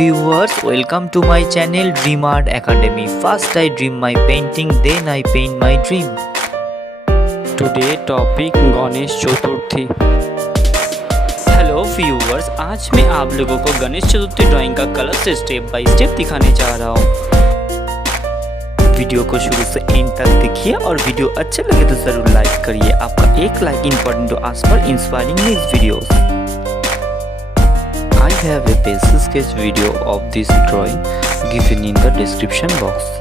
viewers, welcome to my channel Dream Art Academy. First I dream my painting, then I paint my dream. Today topic Ganesh Chaturthi. Hello viewers, आज मैं आप लोगों को Ganesh Chaturthi drawing का colour से step by step दिखाने जा रहा हूँ। वीडियो को शुरू से एंड तक देखिए और वीडियो अच्छा लगे तो जरूर लाइक करिए। आपका एक like important to us for inspiring next videos. I have a basic sketch video of this drawing given in the description box.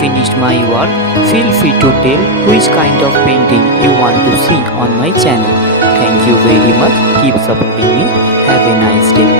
Finished my work. Feel free to tell which kind of painting you want to see on my channel. Thank you very much. Keep supporting me. Have a nice day.